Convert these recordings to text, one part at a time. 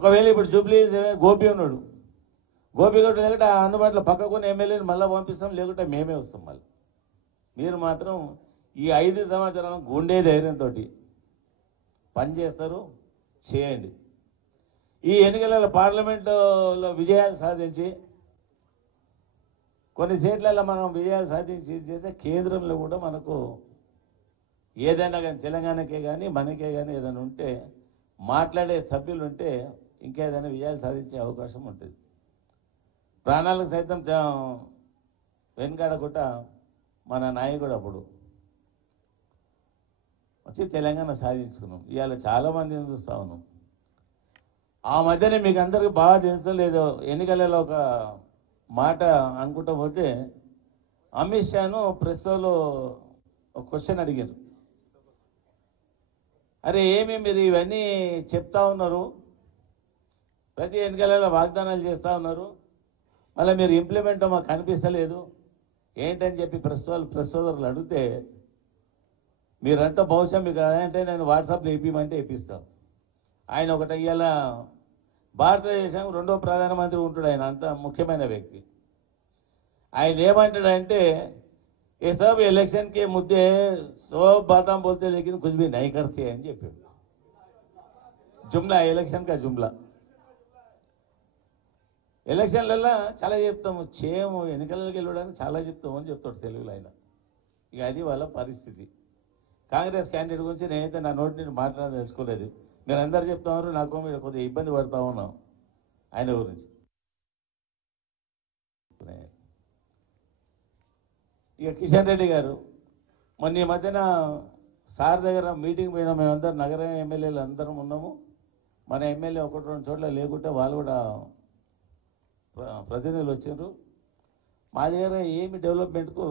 ఒకవేళ ఇప్పుడు జూబ్లీ గోపి ఉన్నాడు, గోపి గౌడ్ లేకుంటే అందుబాటులో పక్కకున్న ఎమ్మెల్యేని మళ్ళీ పంపిస్తాం, లేకుంటే మేమే వస్తాం. మళ్ళీ మీరు మాత్రం ఈ 5 సంవత్సరాలు గుండె ధైర్యంతో పనిచేస్తారు, చేయండి. ఈ ఎన్నికలలో పార్లమెంటులో విజయాలు సాధించి కొన్ని సీట్లలో మనం విజయాలు సాధించి చేస్తే కేంద్రంలో కూడా మనకు ఏదైనా కానీ తెలంగాణకే కానీ మనకే కానీ ఏదైనా ఉంటే మాట్లాడే సభ్యులు ఉంటే ఇంకేదైనా విజయాలు సాధించే అవకాశం ఉంటుంది. ప్రాణాలకు సైతం వెనుకాడకుండా మన నాయకుడు అప్పుడు వచ్చి తెలంగాణ సాధించుకున్నాం. ఇవాళ చాలామందిని చూస్తూ ఉన్నాం. ఆ మధ్యనే మీకు అందరికీ బాగా తెలుసలేదు, ఎన్నికలలో ఒక మాట అనుకుంటూ పోతే అమిత్ షాను ప్రెస్లో ఒక క్వశ్చన్ అడిగారు. అరే ఏమి మీరు ఇవన్నీ చెప్తా ఉన్నారు, ప్రతి ఎన్నికలలో వాగ్దానాలు చేస్తూ ఉన్నారు, మళ్ళీ మీరు ఇంప్లిమెంట్ మాకు కనిపిస్తలేదు ఏంటని చెప్పి ప్రెస్ సోదరులు అడిగితే, మీరంతా బహుశా మీకు అంటే నేను వాట్సాప్లో ఇప్పిమంటే ఇప్పిస్తాను. ఆయన ఒకటి ఇవాళ భారతదేశం 2వ ప్రధానమంత్రి ఉంటాడు, ఆయన అంత ముఖ్యమైన వ్యక్తి. ఆయన ఏమంటాడంటే ये सब इलेक्शन के मुद्दे सब बातें बोलते लेकिन कुछ भी नहीं करते అని చెప్పాడు. జుమ్లా ఎలక్షన్ కా జుమ్లా. ఎలక్షన్లలో చాలా చెప్తాము, చేయము, ఎన్నికలకు వెళ్ళడానికి చాలా చెప్తాము అని చెప్తాడు తెలుగులో ఆయన. ఇక అది వాళ్ళ పరిస్థితి. కాంగ్రెస్ క్యాండిడేట్ గురించి నేనైతే నా నోటి నుండి మాట్లాడదలుచుకోలేదు. మీరు అందరు చెప్తా ఉన్నారు, నాకు మీరు కొద్దిగా ఇబ్బంది పడతా ఉన్నాం ఆయన గురించి. ఇక కిషన్ రెడ్డి గారు మొన్న ఈ మధ్యన సార్ దగ్గర మీటింగ్ పోయినా, మేమందరం నగర ఎమ్మెల్యేలు అందరం ఉన్నాము. మన ఎమ్మెల్యే 1-2 చోట్ల లేకుంటే వాళ్ళు కూడా ప్రతినిధులు వచ్చారు. మా దగ్గర ఏమి డెవలప్మెంట్కు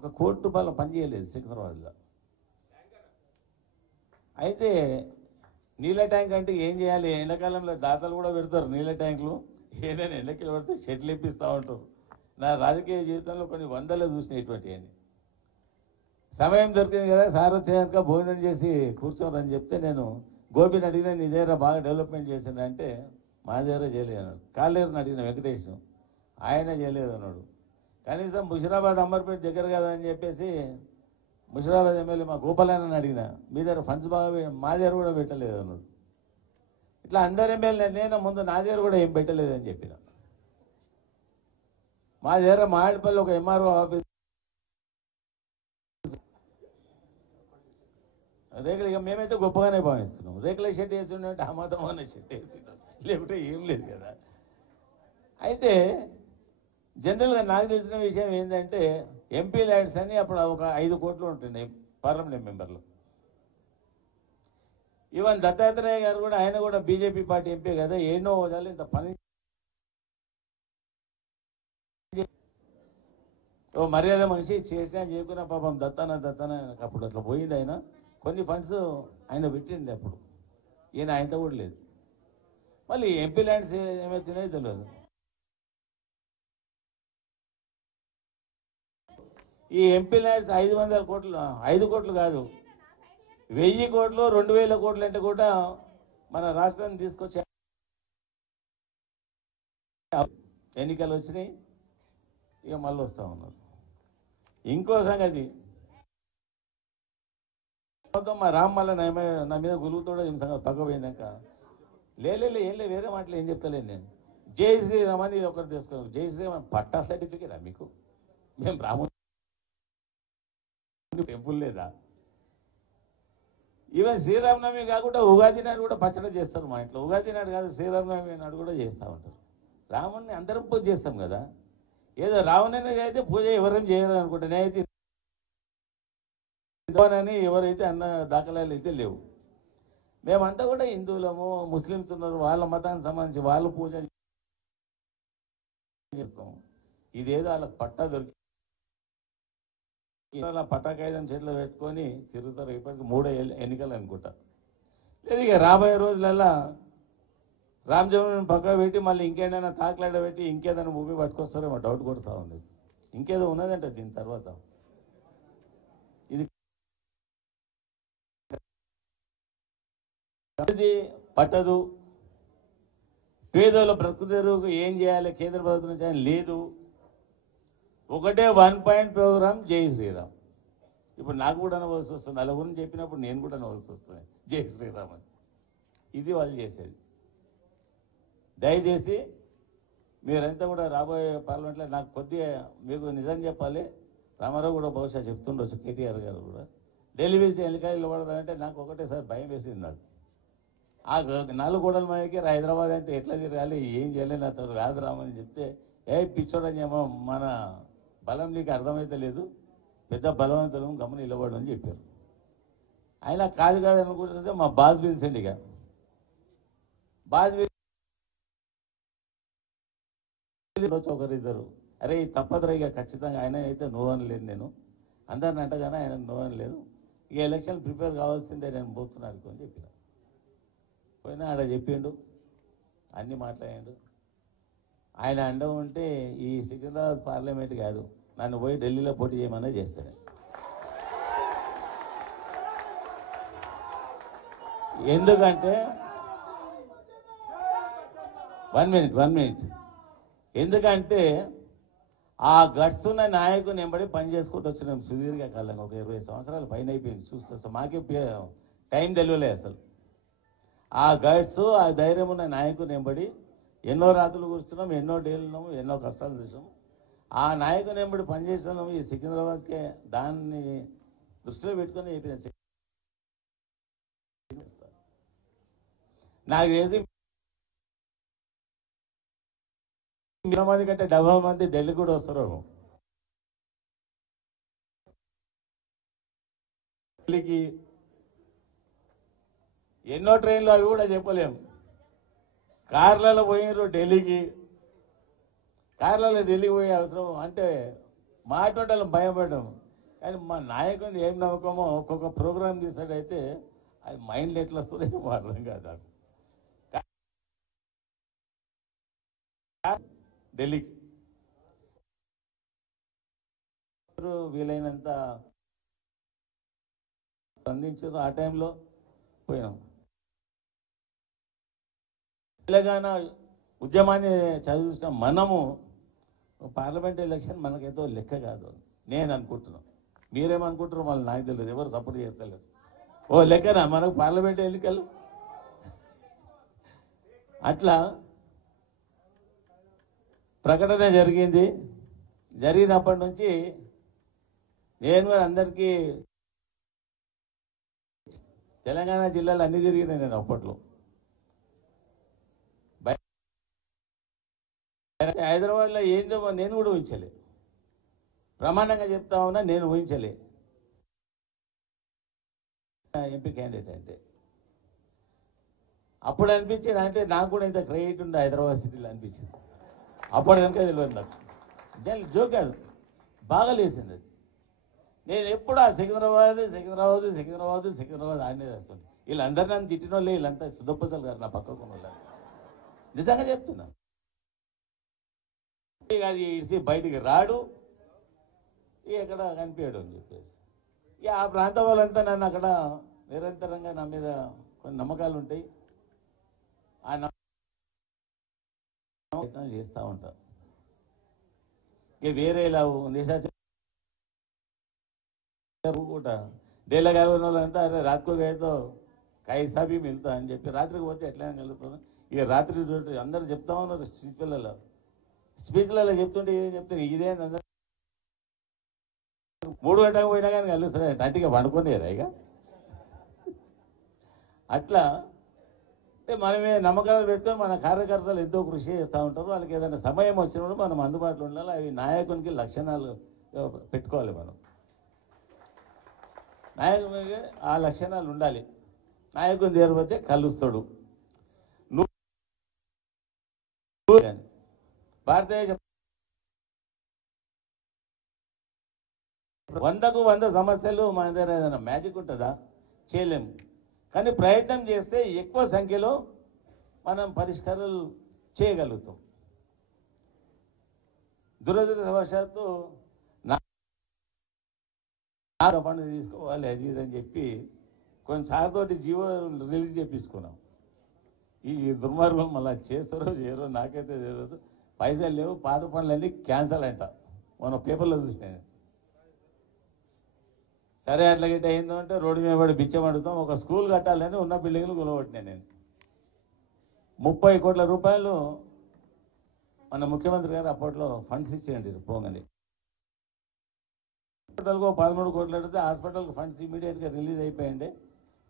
₹1 కోటి పని చేయలేదు సికింద్రాబాద్లో. అయితే నీళ్ళ ట్యాంక్ అంటే ఏం చేయాలి, ఎండాకాలంలో దాతలు కూడా పెడతారు నీళ్ళ ట్యాంకులు, ఏదైనా ఎండకి పడితే చెట్లు ఇప్పిస్తూ ఉంటారు. నా రాజకీయ జీవితంలో కొన్ని వందలు చూసినటువంటివన్నీ. సమయం దొరికింది కదా, సార్ వచ్చేదాక భోజనం చేసి కూర్చోరని చెప్తే నేను గోపిని అడిగిన, నీ దగ్గర బాగా డెవలప్మెంట్ చేసిందంటే మా దగ్గర చేయలేదు అన్నాడు. కాలేరుని అడిగిన వెంకటేష్, ఆయన చేయలేదు అన్నాడు. కనీసం ముషిరాబాద్ అమర్పేట దగ్గర కదా అని చెప్పేసి ముషిరాబాద్ ఎమ్మెల్యే మా గోపాలన్నని అడిగిన, మీ దగ్గర ఫండ్స్ బాగా మా దగ్గర కూడా పెట్టలేదు అన్నాడు. ఇట్లా అందరు ఎమ్మెల్యే, నేను ముందు నా దగ్గర కూడా ఏం పెట్టలేదని చెప్పిన. మా దగ్గర మామిడిపల్లి ఒక ఎంఆర్ఓ ఆఫీస్ రేకులు, ఇక మేమైతే గొప్పగానే భావిస్తున్నాం. రేకుల షెడ్ వేసి ఉండే అమాతమాన షెడ్ వేసి లేకుంటే ఏం లేదు కదా. అయితే జనరల్గా నాకు తెలిసిన విషయం ఏంటంటే ఎంపీ ల్యాండ్స్ అని అప్పుడు ఒక 5 కోట్లు ఉంటున్నాయి పార్లమెంట్ మెంబర్లు. ఈవెన్ దత్తాత్రేయ గారు కూడా, ఆయన కూడా బీజేపీ పార్టీ ఎంపీ కదా, ఎన్నో హోదాలు ఇంత పని ఓ మర్యాద మనిషి చేసినా చేయకున్నా పాపం దత్తాన అప్పుడు అట్లా పోయింది. ఆయన కొన్ని ఫండ్స్ ఆయన పెట్టింది అప్పుడు, ఈయన ఆయనతో కూడా లేదు. మళ్ళీ ఎంపీ ల్యాండ్స్ ఏమవుతున్నాయో తెలియదు. ఈ ఎంపీ ల్యాండ్స్ 500 కోట్లు, 5 కోట్లు కాదు, 1000 కోట్లు 2000 కోట్లు అంటే కూడా మన రాష్ట్రాన్ని తీసుకొచ్చే ఎన్నికలు వచ్చినాయి, ఇక మళ్ళీ వస్తూ ఉన్నారు. ఇంకో సంగతి, మా రామ్ మళ్ళీ నా మీద గులుగుతాడో ఏం సంగతి పక్కపోయినాక ఏం లే, వేరే మాటలు ఏం చెప్తలేను నేను. జై శ్రీరామ్ అని ఒకటి తీసుకున్నాం. జై శ్రీరామ్ పట్టా సర్టిఫికేటా మీకు? మేము రాము టెంపుల్ లేదా? ఈవెన్ శ్రీరామనవమి కాకుండా ఉగాది నాడు కూడా పచ్చడి చేస్తారు మా ఇంట్లో. ఉగాది నాడు కాదు, శ్రీరామనవమి నాడు కూడా చేస్తూ ఉంటారు. రాముడిని అందరం పూజ చేస్తాం కదా, ఏదో రావణునికి అయితే పూజ ఎవరైనా చేయరు అనుకుంటా. నేనైతే అని ఎవరైతే అన్న దాఖలాలు అయితే లేవు. మేమంతా కూడా హిందువులము, ముస్లిమ్స్ ఉన్నారు, వాళ్ళ మతానికి సంబంధించి వాళ్ళు పూజ చేస్తాం. ఇదేదో వాళ్ళకి పట్టా దొరికి పటాకాయుధం చేతిలో పెట్టుకొని తిరుగుతారు. ఇప్పటికి 3 ఎన్నికలు అనుకుంటా. లేదు ఇక రాబోయే రోజులల్లా రామ్ జన్మభూమిని పక్క పెట్టి మళ్ళీ ఇంకేదైనా తాకలాడ పెట్టి ఇంకేదైనా మూవీ పట్టుకొస్తారేమో డౌట్ కొడుతూ ఉంది. ఇంకేదో ఉన్నదంట దీని తర్వాత. ఇది పట్టదు, పేదోళ్ళ బ్రతుకుదెరువుకు ఏం చేయాలి కేంద్ర ప్రభుత్వం నుంచి అని లేదు. ఒకటే 1 పాయింట్ ప్రోగ్రామ్ జై శ్రీరామ్. ఇప్పుడు నాకు కూడా నవ్వాల్సి వస్తుంది, అలా గురించి చెప్పినప్పుడు నేను కూడా నవ్వాల్సి వస్తుంది జై శ్రీరామ్ అని. ఇది వాళ్ళు చేసేది. దయచేసి మీరంతా కూడా రాబోయే పార్లమెంట్లో నాకు కొద్దిగా మీకు నిజం చెప్పాలి, రామారావు కూడా బహుశా చెప్తుండొచ్చు, కేటీఆర్ గారు కూడా ఢిల్లీ వేసి ఎన్నికలు నిలబడదామంటే నాకు ఒకటేసారి భయం వేసింది. నాకు ఆ 4 గోడల మధ్యకి హైదరాబాద్ అయితే ఎట్లా తిరగాలి ఏం చేయలేదు నాతో కాదు రామని చెప్తే, పిచ్చోడని ఏమో మన బలం నీకు అర్థమైతే లేదు, పెద్ద బలవంతులు గమని నిలబడు అని చెప్పారు. ఆయన కాదు కాదు అనుకుంటుంటే మా బాజ్ పిలిచండి, ఇక బాజ్ ఒకరిద్దరు, అరే తప్పదురా ఇక ఖచ్చితంగా ఆయన అయితే నో అనలేదు, నేను అందరిని అంటగానే ఆయన నో అనలేదు, ఈ ఎలక్షన్ ప్రిపేర్ కావాల్సిందే నేను పోతున్నాను అని చెప్పిన. పోయినా ఆడ చెప్పిండు, అన్నీ మాట్లాడాడు. ఆయన అండం ఉంటే ఈ సికింద్రాబాద్ పార్లమెంట్ కాదు, నన్ను పోయి ఢిల్లీలో పోటీ చేయమనే చేస్తాడు. ఎందుకంటే 1 మినిట్ ఎందుకంటే ఆ గట్స్ ఉన్న నాయకుని ఎంబడి పని చేసుకుంటూ వచ్చినాం సుదీర్ఘకాలంగా, ఒక 20 సంవత్సరాలు పైన అయిపోయింది. చూస్తే మాకే టైం తెలియలే అసలు. ఆ గట్స్ ఆ ధైర్యం ఉన్న నాయకుని ఎంబడి ఎన్నో రాత్రులు కూర్చున్నాం, ఎన్నో డేలున్నాము, ఎన్నో కష్టాలు చూసాము. ఆ నాయకుని ఎంబడి పనిచేస్తున్నాము. ఈ సికింద్రాబాద్కే దాన్ని దృష్టిలో పెట్టుకుని చెప్పిన నాకు తెలిసి 100 మంది కంటే 70 మంది ఢిల్లీ కూడా వస్తారు. ఢిల్లీకి ఎన్నో ట్రైన్లు అవి కూడా చెప్పలేము. కార్లలో పోయినారు ఢిల్లీకి, కార్లలో ఢిల్లీకి పోయే అవసరం అంటే మాట్లాడాలి భయపడ్డాము. కానీ మా నాయకుని ఏం నమ్మకమో ఒక్కొక్క ప్రోగ్రాం తీసాడైతే అది మైండ్లో ఎట్లా వస్తుంది ఏమో అర్థం కాదు నాకు. ఢిల్లీకి వీలైనంత స్పందించారు. ఆ టైంలో పోయినాం. తెలంగాణ ఉద్యమాన్ని చదివించిన మనము పార్లమెంట్ ఎలక్షన్ మనకేదో లెక్క కాదు నేను అనుకుంటున్నాను. మీరేమనుకుంటారో మళ్ళీ నాకు తెలియదు, ఎవరు సపోర్ట్ చేస్తలేరు. ఓ లెక్కనా మనకు పార్లమెంట్ ఎన్నికలు? అట్లా ప్రకటన జరిగింది. జరిగినప్పటి నుంచి నేను అందరికీ తెలంగాణ జిల్లాలు అన్ని తిరిగినాయి. నేను అప్పట్లో హైదరాబాద్లో ఏందో నేను కూడా ఊహించలే, ప్రమాణంగా చెప్తా ఉన్నా, నేను ఊహించలే ఎంపీ క్యాండిడేట్ అంటే. అప్పుడు అనిపించింది అంటే నాకు కూడా ఇంత క్రెడిట్ ఉంది హైదరాబాద్ సిటీలో అనిపించింది. అప్పుడు కనుక తెలియదు నాకు, జోక్ కాదు, బాగా లేసింది అది. నేను ఎప్పుడు ఆ సికింద్రాబాద్ ఆడనే చేస్తాను. వీళ్ళందరూ నన్ను తిట్టిన వాళ్ళే, వీళ్ళంతా సుధప్పతలు గారు నా పక్కకున్న వాళ్ళు, నిజంగా చెప్తున్నా. అది ఇడిసి బయటికి రాడు, ఎక్కడ కనిపించాడు అని చెప్పేసి ఇక ఆ ప్రాంతం వాళ్ళంతా నన్ను అక్కడ నిరంతరంగా నా మీద కొన్ని నమ్మకాలు ఉంటాయి, ఆ నమ్మకం చేస్తూ ఉంటాను. ఇక వేరే ఇలా నిశాచ డేలా కాలువన వాళ్ళంతా అరే రాత్రికో గైతో కైసా బి మిల్తా అని చెప్పి రాత్రికి పోతే ఎట్లయినా కలుగుతాను. ఇక రాత్రి అందరూ చెప్తా ఉన్నారు స్పీచ్లలో చెప్తుంటే ఏం చెప్తాను, ఇదే 3 గంటలకు పోయినా కానీ కలుస్తారా అంటిగా పండుకునేరా ఇక. అట్లా అంటే మనమే నమ్మకాలు పెట్టుకొని మన కార్యకర్తలు ఎంతో కృషి చేస్తూ ఉంటారు. వాళ్ళకి ఏదైనా సమయం వచ్చినప్పుడు మనం అందుబాటులో ఉండాలి. అవి నాయకునికి లక్షణాలు పెట్టుకోవాలి. మనం నాయకునికి ఆ లక్షణాలు ఉండాలి. నాయకుని తీరపోతే కలుస్తాడు. భారతదేశ 100కు 100 సమస్యలు మన దగ్గర ఏదైనా మ్యాజిక్ ఉంటుందా? చేయలేము. కానీ ప్రయత్నం చేస్తే ఎక్కువ సంఖ్యలో మనం పరిష్కారాలు చేయగలుగుతాం. దురదృష్టవశాత్తు ఫండ్ తీసుకోవాలి అది ఇది అని చెప్పి కొన్నిసార్లు జీవో రిలీజ్ చేయించుకున్నాం. ఈ దుర్మార్గం మళ్ళీ చేస్తారో చేయరో నాకైతే తెలియదు. పైసలు లేవు, పాత పనులన్నీ క్యాన్సల్ అంట, మన పేపర్లో చూసినాను. సరే అట్లా గిట్ట అయిందో అంటే రోడ్డు మీద పడి బిచ్చం అడుగుతాం. ఒక స్కూల్ కట్టాలని ఉన్న బిల్డింగ్లు కొలగొట్టినాను నేను. 30 కోట్ల రూపాయలు మన ముఖ్యమంత్రి గారు అప్పట్లో ఫండ్స్ ఇచ్చేయండి పోగానే. హాస్పిటల్కు 13 కోట్లు అడిగితే హాస్పిటల్కి ఫండ్స్ ఇమీడియట్గా రిలీజ్ అయిపోయింది.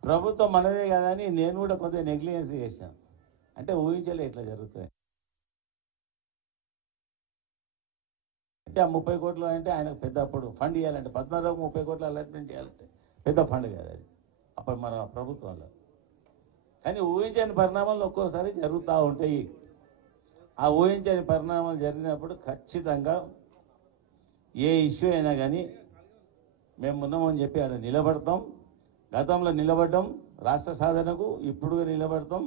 ప్రభుత్వం మనదే కదా అని నేను కూడా కొంత నెగ్లిజెన్స్ చేశాను. అంటే ఊహించలే ఇట్లా జరుగుతాయి. అంటే ఆ 30 కోట్లు అంటే ఆయనకు పెద్ద అప్పుడు ఫండ్ ఇవ్వాలంటే 14కు 30 కోట్లు అలాట్మెంట్ చేయాలంటే పెద్ద ఫండ్ కాదు అది అప్పుడు మన ప్రభుత్వంలో. కానీ ఊహించని పరిణామాలు ఒక్కోసారి జరుగుతూ ఉంటాయి. ఆ ఊహించని పరిణామాలు జరిగినప్పుడు ఖచ్చితంగా ఏ ఇష్యూ అయినా కానీ మేము ఉన్నామని చెప్పి ఆడ నిలబడతాం. గతంలో నిలబడ్డాం రాష్ట్ర సాధనకు, ఇప్పుడు నిలబడతాం.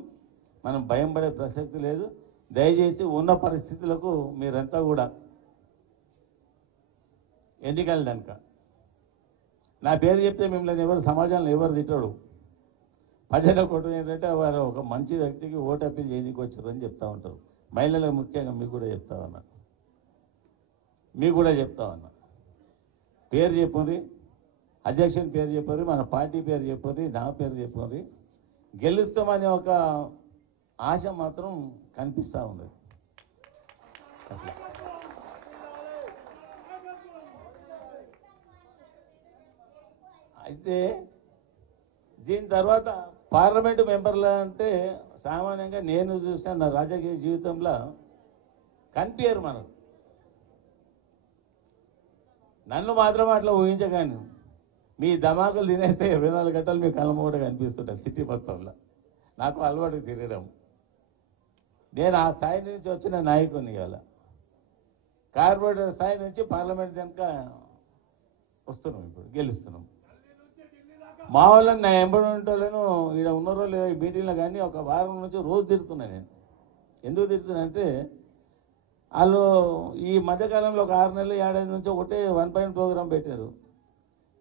మనం భయం పడే ప్రసక్తి లేదు. దయచేసి ఉన్న పరిస్థితులకు మీరంతా కూడా ఎన్నికలు కనుక నా పేరు చెప్తే మిమ్మల్ని ఎవరు సమాజంలో ఎవరు తిట్టడు. ప్రజల కోటు ఏంటంటే వారు ఒక మంచి వ్యక్తికి ఓటు అప్పీల్ చేయడానికి వచ్చారు అని చెప్తా ఉంటారు. మహిళలకు ముఖ్యంగా మీకు కూడా చెప్తా ఉన్నా, పేరు చెప్పుర్రి, అధ్యక్షుని పేరు చెప్పుర్రి, మన పార్టీ పేరు చెప్పుర్రి, నా పేరు చెప్పుర్రి. గెలుస్తామనే ఒక ఆశ మాత్రం కనిపిస్తూ ఉంది. అయితే దీని తర్వాత పార్లమెంటు మెంబర్లు అంటే సామాన్యంగా నేను చూసిన నా రాజకీయ జీవితంలో కనిపించారు మనకు. నన్ను మాత్రం అట్లా ఊహించగాను మీ ధమాకులు తినేస్తే 24 గంటలు మీ కళ్ళ కూడా కనిపిస్తుంటాయి సిటీ మొత్తంలో. నాకు అలవాటు తిరగడం. నేను ఆ స్థాయి నుంచి వచ్చిన నాయకుని కదా, కార్పొరేటర్ స్థాయి నుంచి పార్లమెంట్ కనుక వస్తున్నాం, ఇప్పుడు గెలుస్తున్నాం. మా వాళ్ళని నా ఎంబడి ఉంటోళ్ళను ఇక్కడ ఉన్నారో లేదో ఈ మీటింగ్లో కానీ ఒక వారం నుంచి రోజు తిరుగుతున్నాను నేను. ఎందుకు తిరుగుతున్నానంటే వాళ్ళు ఈ మధ్యకాలంలో ఒక 6 నెలలు 7 నుంచి ఒకటే 1 పాయింట్ ప్రోగ్రాం పెట్టారు.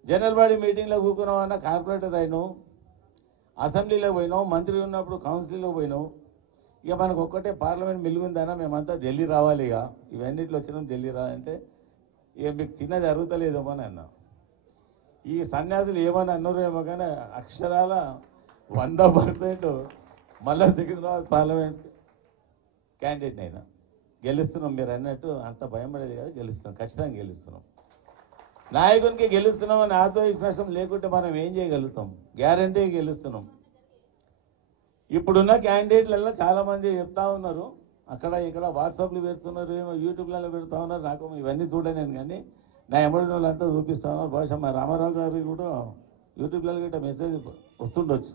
జనరల్ బాడీ మీటింగ్లో కూర్చున్నామన్నా కార్పొరేటర్ అయినావు, అసెంబ్లీలో పోయినావు, మంత్రి ఉన్నప్పుడు కౌన్సిల్లో పోయినావు. ఇక మనకు ఒక్కటే పార్లమెంట్ మిలుగుందన్నా మేమంతా ఢిల్లీ రావాలి. ఇక ఇవన్నిట్లో వచ్చినాం ఢిల్లీ రాలంటే ఇక మీకు తిన్నది అరుగుతలేదేమో అని అన్నా. ఈ సన్యాసులు ఏమని అన్నారు ఏమో కానీ అక్షరాల 100% మళ్ళా సికింద్రాబాద్ పార్లమెంట్ క్యాండిడేట్ అయినా గెలుస్తున్నాం. మీరు అన్నట్టు అంత భయం పడేది కాదు, గెలుస్తున్నాం, ఖచ్చితంగా గెలుస్తున్నాం. నాయకునికి గెలుస్తున్నాం అని ఆత్మవిశ్వాసం లేకుంటే మనం ఏం చేయగలుగుతాం? గ్యారంటీ గెలుస్తున్నాం. ఇప్పుడున్న క్యాండిడేట్లలో చాలామంది చెప్తా ఉన్నారు, అక్కడ ఇక్కడ వాట్సాప్లు పెడుతున్నారు, ఏమో యూట్యూబ్లలో పెడతా ఉన్నారు. నాకు ఇవన్నీ చూడలేను కానీ నా ఎంబడి వాళ్ళంతా చూపిస్తా ఉన్నారు. బహుశా మా రామారావు గారు కూడా యూట్యూబ్లలో గట్రా మెసేజ్ వస్తుండొచ్చు.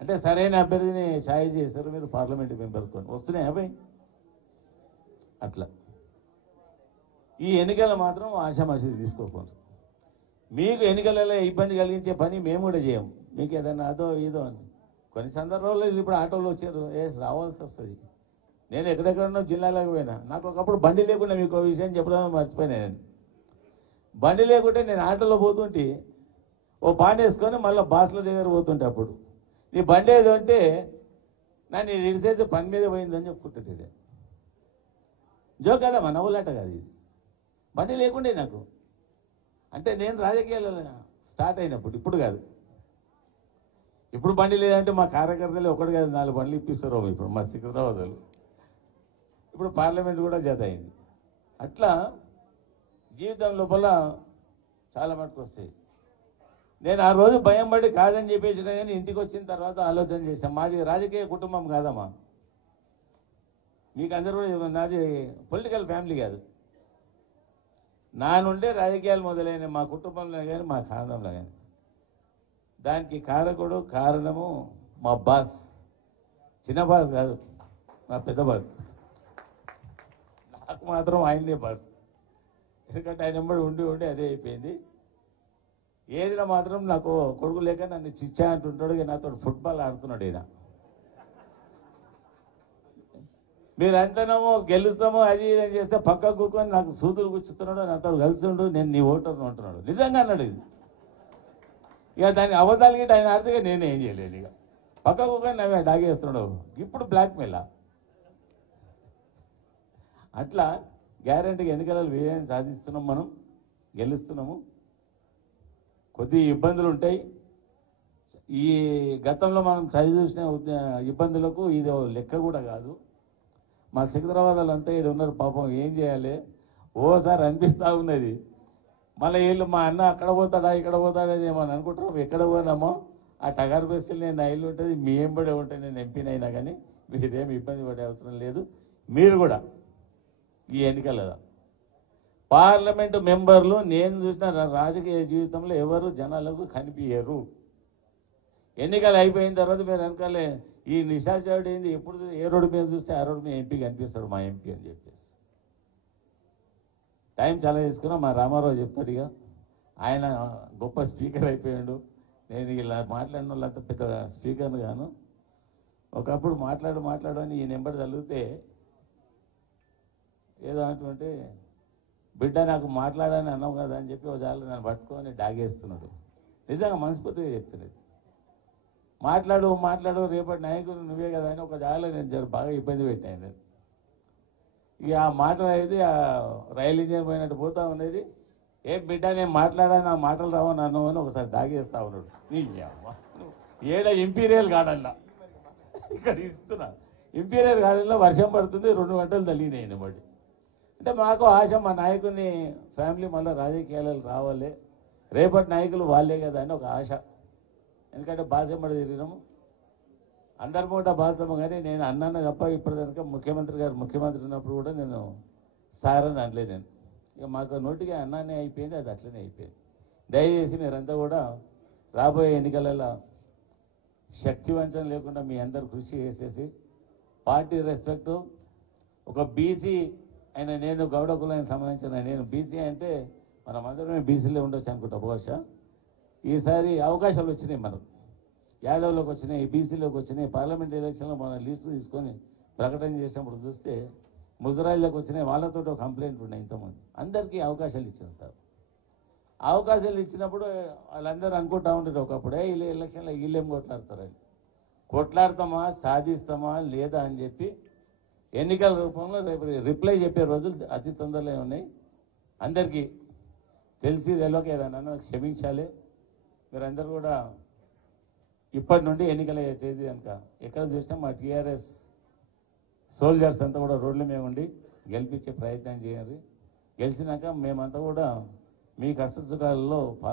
అంటే సరైన అభ్యర్థిని ఛాయిస్ చేశారు మీరు పార్లమెంట్ మెంబర్తో వస్తున్నాయి అబ్బాయి. అట్లా ఈ ఎన్నికలు మాత్రం ఆశామాషి తీసుకోకూడదు. మీకు ఎన్నికలలో ఇబ్బంది కలిగించే పని మేము కూడా చేయం. మీకు ఏదైనా అదో ఇదో అని కొన్ని సందర్భాల్లో ఇప్పుడు ఆటోలో వచ్చారు, రావాల్సి వస్తుంది. నేను ఎక్కడెక్కడో జిల్లాలకు పోయినా, నాకు ఒకప్పుడు బండి లేకుండా మీకు విషయం చెప్పడం మర్చిపోయినా. నేను బండి లేకుంటే నేను ఆటోలో పోతుంటే ఓ పాండ వేసుకొని మళ్ళీ బాస్ల దగ్గర పోతుంటే అప్పుడు నీ బండి ఏదో అంటే నన్ను ఇడిసేసి పని మీద పోయిందని చెప్పుకుంటుంటే జోక్ కదా, మన ఊళ్ళట కాదు ఇది. బండి లేకుండే నాకు, అంటే నేను రాజకీయాలు స్టార్ట్ అయినప్పుడు, ఇప్పుడు కాదు. ఇప్పుడు బండి లేదంటే మా కార్యకర్తలు ఒకటి కాదు 4 బండ్లు ఇప్పిస్తారు ఇప్పుడు మా సికింద్రాబాద్ వాళ్ళు. ఇప్పుడు పార్లమెంట్ కూడా జత అయింది. అట్లా జీవితం లోపల చాలా మటుకు వస్తాయి. నేను ఆ రోజు భయం పడి కాదని చెప్పేసినా కానీ ఇంటికి వచ్చిన తర్వాత ఆలోచన చేశాను. మాది రాజకీయ కుటుంబం కాదమ్మా, మీకు అందరూ కూడా నాది పొలిటికల్ ఫ్యామిలీ కాదు. నా నుండే రాజకీయాలు మొదలైన మా కుటుంబంలో కానీ మా ఖాందంలో కానీ. దానికి కారకుడు కారణము మా బాస్, చిన్న బాస్ కాదు, మా పెద్ద బాస్. నాకు మాత్రం ఆయనే బాస్, ఎందుకంటే ఆయన వెంబడి ఉండి ఉండి అదే అయిపోయింది. ఏదిలో మాత్రం నాకు కొడుకు లేక నన్ను చిచ్చా అంటుంటాడు, నాతో ఫుట్బాల్ ఆడుతున్నాడు. ఈయన మీరు అంతేనేమో గెలుస్తామో అది ఇది అని చేస్తే పక్క కూకొని నాకు సూదులు కూర్చుతున్నాడు, నాతో కలిసి ఉండు, నేను నీ ఓటర్ను అంటున్నాడు. నిజంగా అన్నాడు ఇది. ఇక దాన్ని అబద్ధాలు గిట్ట ఆయన ఆడితే నేనేం చేయలేను. ఇక పక్కకు నవ్వే డాగేస్తున్నాడు, ఇప్పుడు బ్లాక్మెయిల్. అట్లా గ్యారంటీగా ఎన్నికలలో విజయం సాధిస్తున్నాం, మనం గెలుస్తున్నాము. కొద్ది ఇబ్బందులు ఉంటాయి. ఈ గతంలో మనం చదివి చూసిన ఇబ్బందులకు ఇది లెక్క కూడా కాదు. మా సికింద్రాబాద్ వాళ్ళంతా ఇక్కడ ఉన్నారు పాపం, ఏం చేయాలి ఓసారి అనిపిస్తూ ఉన్నది. మళ్ళీ వీళ్ళు మా అన్న అక్కడ పోతాడా ఇక్కడ పోతాడా ఏమో అని అనుకుంటారు. ఎక్కడ పోయినామో ఆ టగర్ బస్సులు నేను ఇల్లు ఉంటుంది, మీ ఎంబడే ఉంటాయి, నేను ఎంపీనైనా కానీ మీరేమి ఇబ్బంది పడే అవసరం లేదు. మీరు కూడా ఈ ఎన్నికల పార్లమెంటు మెంబర్లు నేను చూసిన రాజకీయ జీవితంలో ఎవరు జనాలకు కనిపించరు. ఎన్నికలు అయిపోయిన తర్వాత మీరు వెనకాలే ఈ నిశాచారుడు ఏంది, ఎప్పుడు ఏ రోడ్డు మీద చూస్తే ఆ రోడ్డు మీద ఎంపీ కనిపిస్తాడు, మా ఎంపీ అని చెప్పేసి. టైం చాలా తీసుకున్నాం. మా రామారావు చెప్తాడు, ఇక ఆయన గొప్ప స్పీకర్ అయిపోయాడు. నేను ఇలా మాట్లాడిన వాళ్ళంతా పెద్ద స్పీకర్ను గాను. ఒకప్పుడు మాట్లాడు అని ఈ నెంబర్ చదివితే ఏదో అంటుంటే, బిడ్డ నాకు మాట్లాడని అన్నావు కదా అని చెప్పి ఒకసారి నన్ను పట్టుకొని డాగేస్తున్నాడు. నిజంగా మనస్ఫూర్తిగా చెప్తున్నది. మాట్లాడు రేపటి నాయకులు నువ్వే కదా అని ఒక జాగాలో నేను బాగా ఇబ్బంది పెట్టాను. ఇక ఆ మాటలు అయితే ఆ రైలు ఇంజన్ పోయినట్టు పోతా ఉన్నది. ఏ బిడ్డ నేను మాట్లాడాను, ఆ మాటలు రావని అన్నావు అని ఒకసారి డాగేస్తా ఉన్నాడు. నీ ఏడ ఇంపీరియల్ గార్డెన్లో ఇక్కడ ఇస్తున్నా, ఇంపీరియల్ గార్డెన్లో వర్షం పడుతుంది, 2 గంటలు తల్లినాయి బట్టి. అంటే మాకు ఆశ, మా నాయకుని ఫ్యామిలీ మళ్ళీ రాజకీయాలకు రావాలి, రేపటి నాయకులు వాళ్ళే కదా అని ఒక ఆశ. ఎందుకంటే బాసెమ్మడి తిరిగినాము, అందరి పూట బాసమ్మ. కానీ నేను అన్నాను తప్ప ఇప్పటిదాకా ముఖ్యమంత్రి గారు ముఖ్యమంత్రి ఉన్నప్పుడు కూడా నేను సార్ అని అనలేదు. నేను ఇక మాకు నోటిగా అన్నానే అయిపోయింది, అది అట్లనే అయిపోయింది. దయచేసి మీరంతా కూడా రాబోయే ఎన్నికలలో శక్తి వంచన లేకుండా మీ అందరు కృషి చేసేసి పార్టీ రెస్పెక్టు, ఒక బీసీ అయిన నేను గౌడ కులానికి సంబంధించిన నేను బీసీ అంటే మనం అందరమే బీసీలో ఉండొచ్చు అనుకుంటా. బహుశా ఈసారి అవకాశాలు వచ్చినాయి, మనకు యాదవ్లోకి వచ్చినాయి, బీసీలోకి వచ్చినాయి. పార్లమెంట్ ఎలక్షన్లో మన లిస్టు తీసుకొని ప్రకటన చేసినప్పుడు చూస్తే ముజరాయిలోకి వచ్చినాయి, వాళ్ళతో ఒక కంప్లైంట్ ఉన్నాయి. ఇంతమంది అందరికీ అవకాశాలు ఇచ్చారు సార్. అవకాశాలు ఇచ్చినప్పుడు వాళ్ళందరూ అనుకుంటా ఉంటారు ఒకప్పుడే వీళ్ళు ఎలక్షన్లో వీళ్ళేం కొట్లాడతారని. కొట్లాడతామా, సాధిస్తామా లేదా అని చెప్పి ఎన్నికల రూపంలో రేపు రిప్లై చెప్పే రోజులు అతి తొందరలో ఉన్నాయి. అందరికీ తెలిసి తెలియక ఏదన్నా క్షమించాలి. మీరందరూ కూడా ఇప్పటి నుండి ఎన్నికల తేదీ కనుక ఎక్కడ చూసినా మా టీఆర్ఎస్ సోల్జర్స్ అంతా కూడా రోడ్ల మీద ఉండి గెలిపించే ప్రయత్నం చేయాలి. గెలిచినాక మేమంతా కూడా మీ కష్ట సుఖాలలో